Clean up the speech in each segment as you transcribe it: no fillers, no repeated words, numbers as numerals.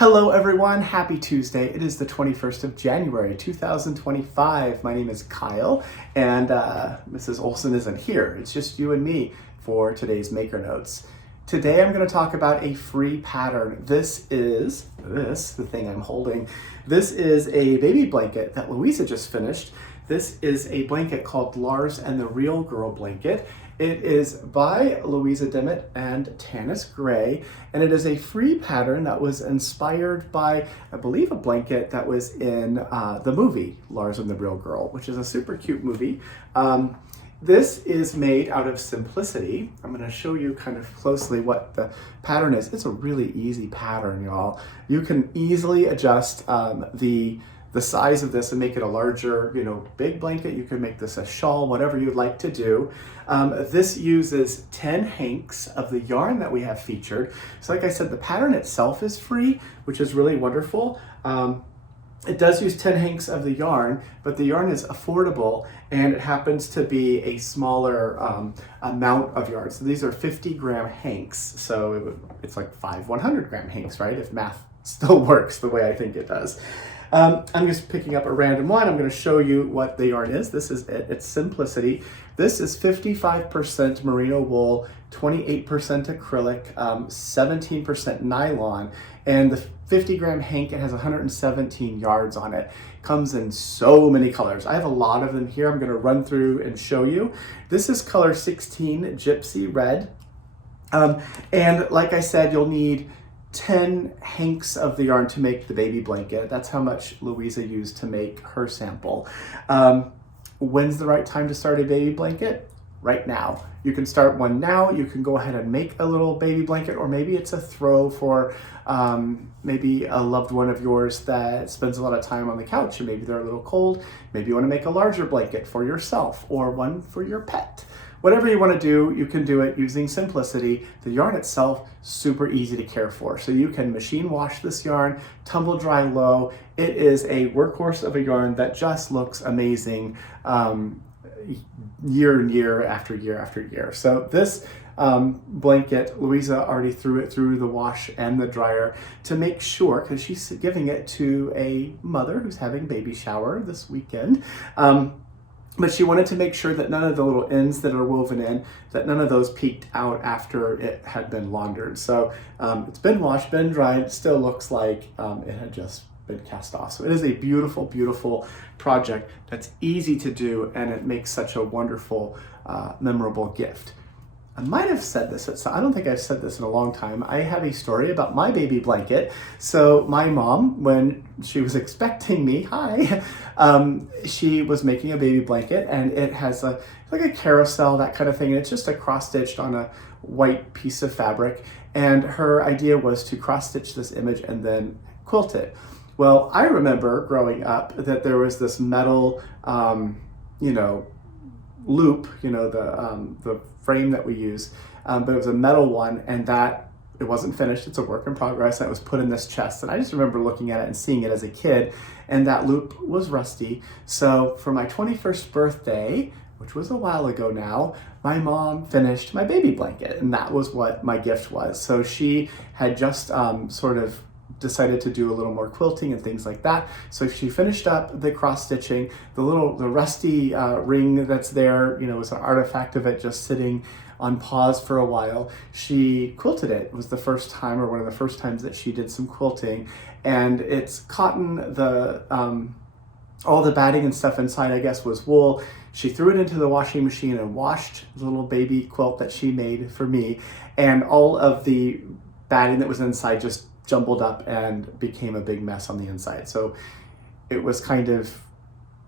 Hello everyone, happy Tuesday. It is the 21st of January, 2025. My name is Kyle and Mrs. Olson isn't here. It's just you and me for today's Maker Notes. Today I'm going to talk about a free pattern. The thing I'm holding. This is a baby blanket that Louisa just finished. This is a blanket called Lars and the Real Girl blanket. It is by Louisa Dimmitt and Tanis Gray, and it is a free pattern that was inspired by, I believe, a blanket that was in the movie Lars and the Real Girl, which is a super cute movie. This is made out of simplicity. I'm going to show you kind of closely what the pattern is. It's a really easy pattern, y'all. You can easily adjust the size of this and make it a larger, big blanket. You can make this a shawl, whatever you'd like to do. This uses 10 hanks of the yarn that we have featured. So like I said, the pattern itself is free, which is really wonderful. It does use 10 hanks of the yarn, but the yarn is affordable and it happens to be a smaller amount of yarn. So these are 50-gram hanks. So it's like 5 100-gram hanks, right? If math still works the way I think it does. I'm just picking up a random one. I'm going to show you what the yarn is. This is it. It's Simplicity. This is 55% merino wool, 28% acrylic, 17% nylon, and the 50-gram hank, it has 117 yards on it. Comes in so many colors. I have a lot of them here. I'm going to run through and show you. This is color 16, Gypsy Red. And like I said, you'll need 10 hanks of the yarn to make the baby blanket. That's how much Louisa used to make her sample. When's the right time to start a baby blanket? Right now. You can start one now. You can go ahead and make a little baby blanket, or maybe it's a throw for maybe a loved one of yours that spends a lot of time on the couch and maybe they're a little cold. Maybe you want to make a larger blanket for yourself or one for your pet. Whatever you want to do, you can do it using Simplicity. The yarn itself, super easy to care for. So you can machine wash this yarn, tumble dry low. It is a workhorse of a yarn that just looks amazing year and year after year after year. So this blanket, Louisa already threw it through the wash and the dryer to make sure, because she's giving it to a mother who's having baby shower this weekend. But she wanted to make sure that none of the little ends that are woven in, that none of those peeked out after it had been laundered. So it's been washed, been dried, it still looks like it had just been cast off. So it is a beautiful, beautiful project that's easy to do, and it makes such a wonderful, memorable gift. I might have said this, I don't think I've said this in a long time. I have a story about my baby blanket. So my mom, when she was expecting me, she was making a baby blanket, and it has like a carousel, that kind of thing. And it's just a cross-stitched on a white piece of fabric. And her idea was to cross-stitch this image and then quilt it. Well, I remember growing up that there was this metal, loop, the frame that we use, but it was a metal one, and that it wasn't finished. It's a work in progress, and it was put in this chest. And I just remember looking at it and seeing it as a kid, and that loop was rusty. So for my 21st birthday, which was a while ago now, my mom finished my baby blanket, and that was what my gift was. So she had just sort of decided to do a little more quilting and things like that. So she finished up the cross stitching. The rusty ring that's there, was an artifact of it just sitting on pause for a while. She quilted it. It was the first time, or one of the first times, that she did some quilting. And it's cotton. All the batting and stuff inside, I guess, was wool. She threw it into the washing machine and washed the little baby quilt that she made for me. And all of the batting that was inside just jumbled up and became a big mess on the inside. So it was kind of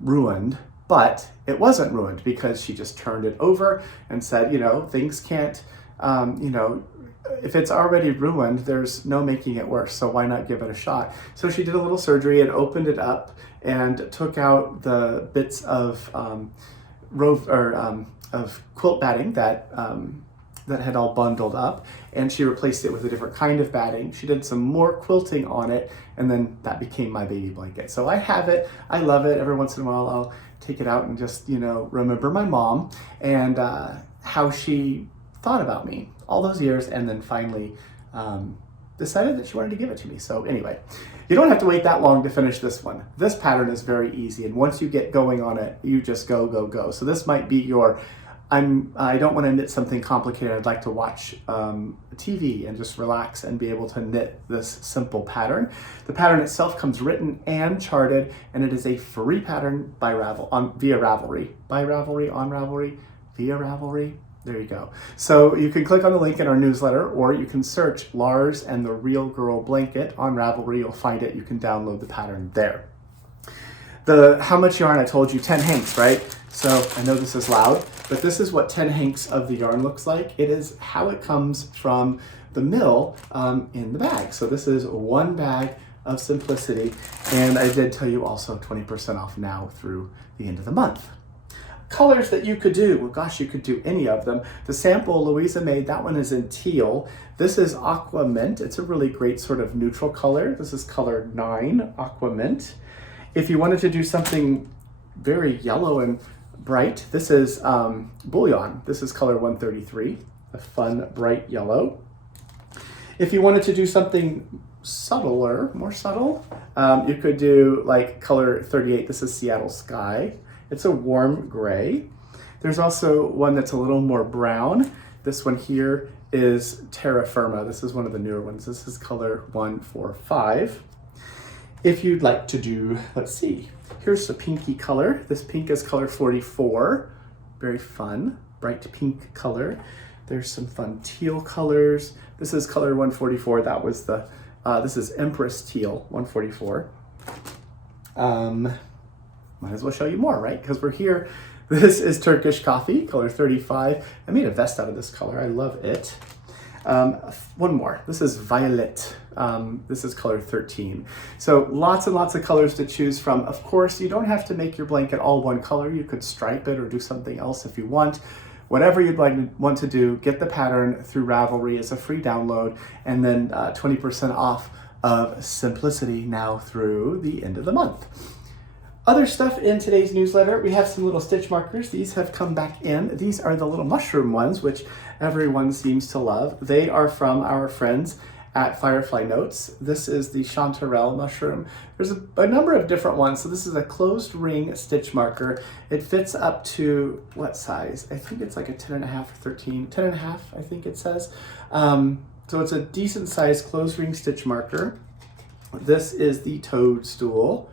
ruined, but it wasn't ruined because she just turned it over and said, things can't, if it's already ruined, there's no making it worse. So why not give it a shot? So she did a little surgery and opened it up and took out the bits of of quilt batting that had all bundled up, and she replaced it with a different kind of batting. She did some more quilting on it, and then that became my baby blanket. So I have it, I love it. Every once in a while I'll take it out and just, remember my mom and how she thought about me all those years, and then finally decided that she wanted to give it to me. So anyway, you don't have to wait that long to finish this one. This pattern is very easy, and once you get going on it, you just go, go, go. So this might be your, I don't want to knit something complicated. I'd like to watch TV and just relax and be able to knit this simple pattern. The pattern itself comes written and charted, and it is a free pattern by via Ravelry. By Ravelry, on Ravelry, via Ravelry. There you go. So you can click on the link in our newsletter, or you can search Lars and the Real Girl Blanket on Ravelry. You'll find it. You can download the pattern there. How much yarn? I told you 10 hanks, right? So I know this is loud, but this is what 10 hanks of the yarn looks like. It is how it comes from the mill in the bag. So this is one bag of Simplicity, and I did tell you also 20% off now through the end of the month. Colors that you could do, well gosh, you could do any of them. The sample Louisa made, that one is in teal. This is Aqua Mint. It's a really great sort of neutral color. This is color 9, Aqua Mint. If you wanted to do something very yellow and bright, this is Bouillon. This is color 133, a fun bright yellow. If you wanted to do something subtler, more subtle, you could do like color 38. This is Seattle Sky. It's a warm gray. There's also one that's a little more brown. This one here is Terra Firma. This is one of the newer ones. This is color 145. If you'd like to do, let's see, here's a pinky color. This pink is color 44. Very fun, bright pink color. There's some fun teal colors. This is color 144. That was the, this is Empress Teal 144. Might as well show you more, right? Because we're here. This is Turkish Coffee, color 35. I made a vest out of this color. I love it. One more. This is Violet. This is color 13. So lots and lots of colors to choose from. Of course, you don't have to make your blanket all one color. You could stripe it or do something else if you want. Whatever you'd want to do, get the pattern through Ravelry as a free download, and then 20% off of Simplicity now through the end of the month. Other stuff in today's newsletter, we have some little stitch markers. These have come back in. These are the little mushroom ones, which everyone seems to love. They are from our friends at Firefly Notes. This is the Chanterelle mushroom. There's a number of different ones. So this is a closed ring stitch marker. It fits up to what size? I think it's like a 10.5 or 13, 10.5, I think it says. So it's a decent sized closed ring stitch marker. This is the toadstool.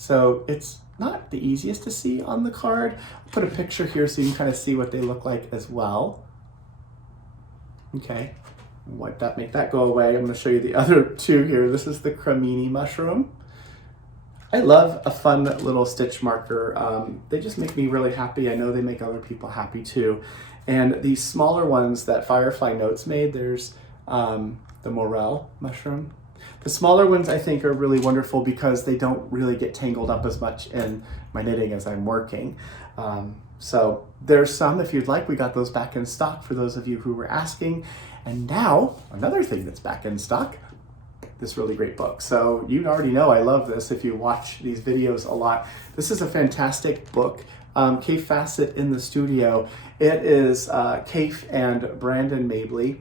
So it's not the easiest to see on the card. I'll put a picture here so you can kind of see what they look like as well. Okay, make that go away. I'm going to show you the other two here. This is the Cremini mushroom. I love a fun little stitch marker. They just make me really happy. I know they make other people happy too. And these smaller ones that Firefly Notes made, there's the Morel mushroom. The smaller ones I think are really wonderful because they don't really get tangled up as much in my knitting as I'm working. So there's some, if you'd like, we got those back in stock for those of you who were asking. And now another thing that's back in stock, this really great book. So you already know I love this if you watch these videos a lot. This is a fantastic book. Kaffe Fassett in the studio. It is Kaffe and Brandon Mabley,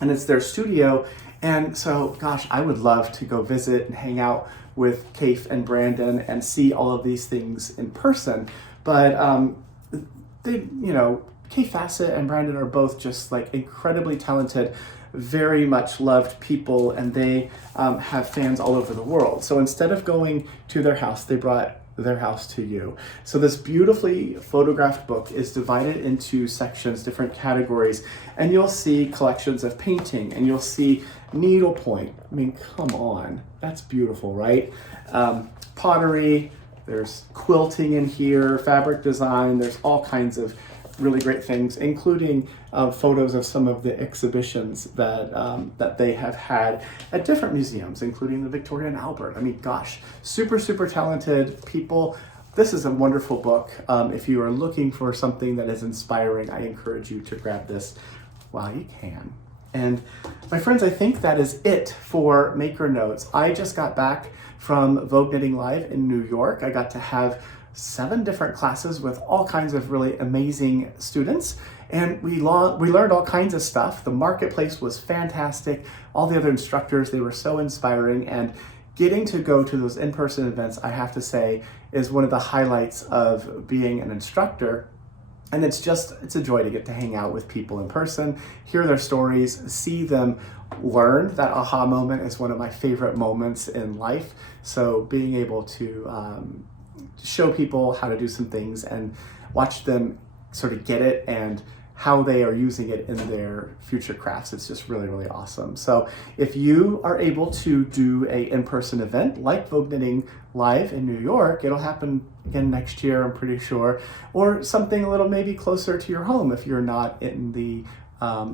and it's their studio. And so, gosh, I would love to go visit and hang out with Kaffe and Brandon and see all of these things in person. But Kaffe Fassett and Brandon are both just like incredibly talented, very much loved people, and they have fans all over the world. So instead of going to their house, they brought their house to you. So this beautifully photographed book is divided into sections, different categories, and you'll see collections of painting, and you'll see needlepoint. I mean, come on, that's beautiful, right? Pottery, there's quilting in here, fabric design, there's all kinds of really great things, including photos of some of the exhibitions that they have had at different museums, including the Victoria and Albert. I mean, gosh, super, super talented people. This is a wonderful book. If you are looking for something that is inspiring, I encourage you to grab this while you can. And my friends, I think that is it for Maker Notes. I just got back from Vogue Knitting Live in New York. I got to have 7 different classes with all kinds of really amazing students. And we learned all kinds of stuff. The marketplace was fantastic. All the other instructors, they were so inspiring. And getting to go to those in-person events, I have to say, is one of the highlights of being an instructor. And it's a joy to get to hang out with people in person, hear their stories, see them learn. That aha moment is one of my favorite moments in life. So being able to show people how to do some things and watch them sort of get it and how they are using it in their future crafts, it's just really, really awesome. So if you are able to do a in-person event like Vogue Knitting Live in New York, it'll happen again next year, I'm pretty sure, or something a little maybe closer to your home if you're not in the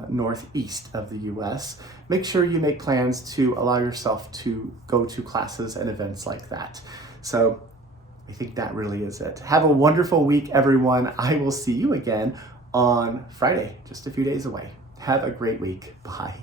northeast of the US. Make sure you make plans to allow yourself to go to classes and events like that. So I think that really is it. Have a wonderful week, everyone. I will see you again on Friday, just a few days away. Have a great week. Bye.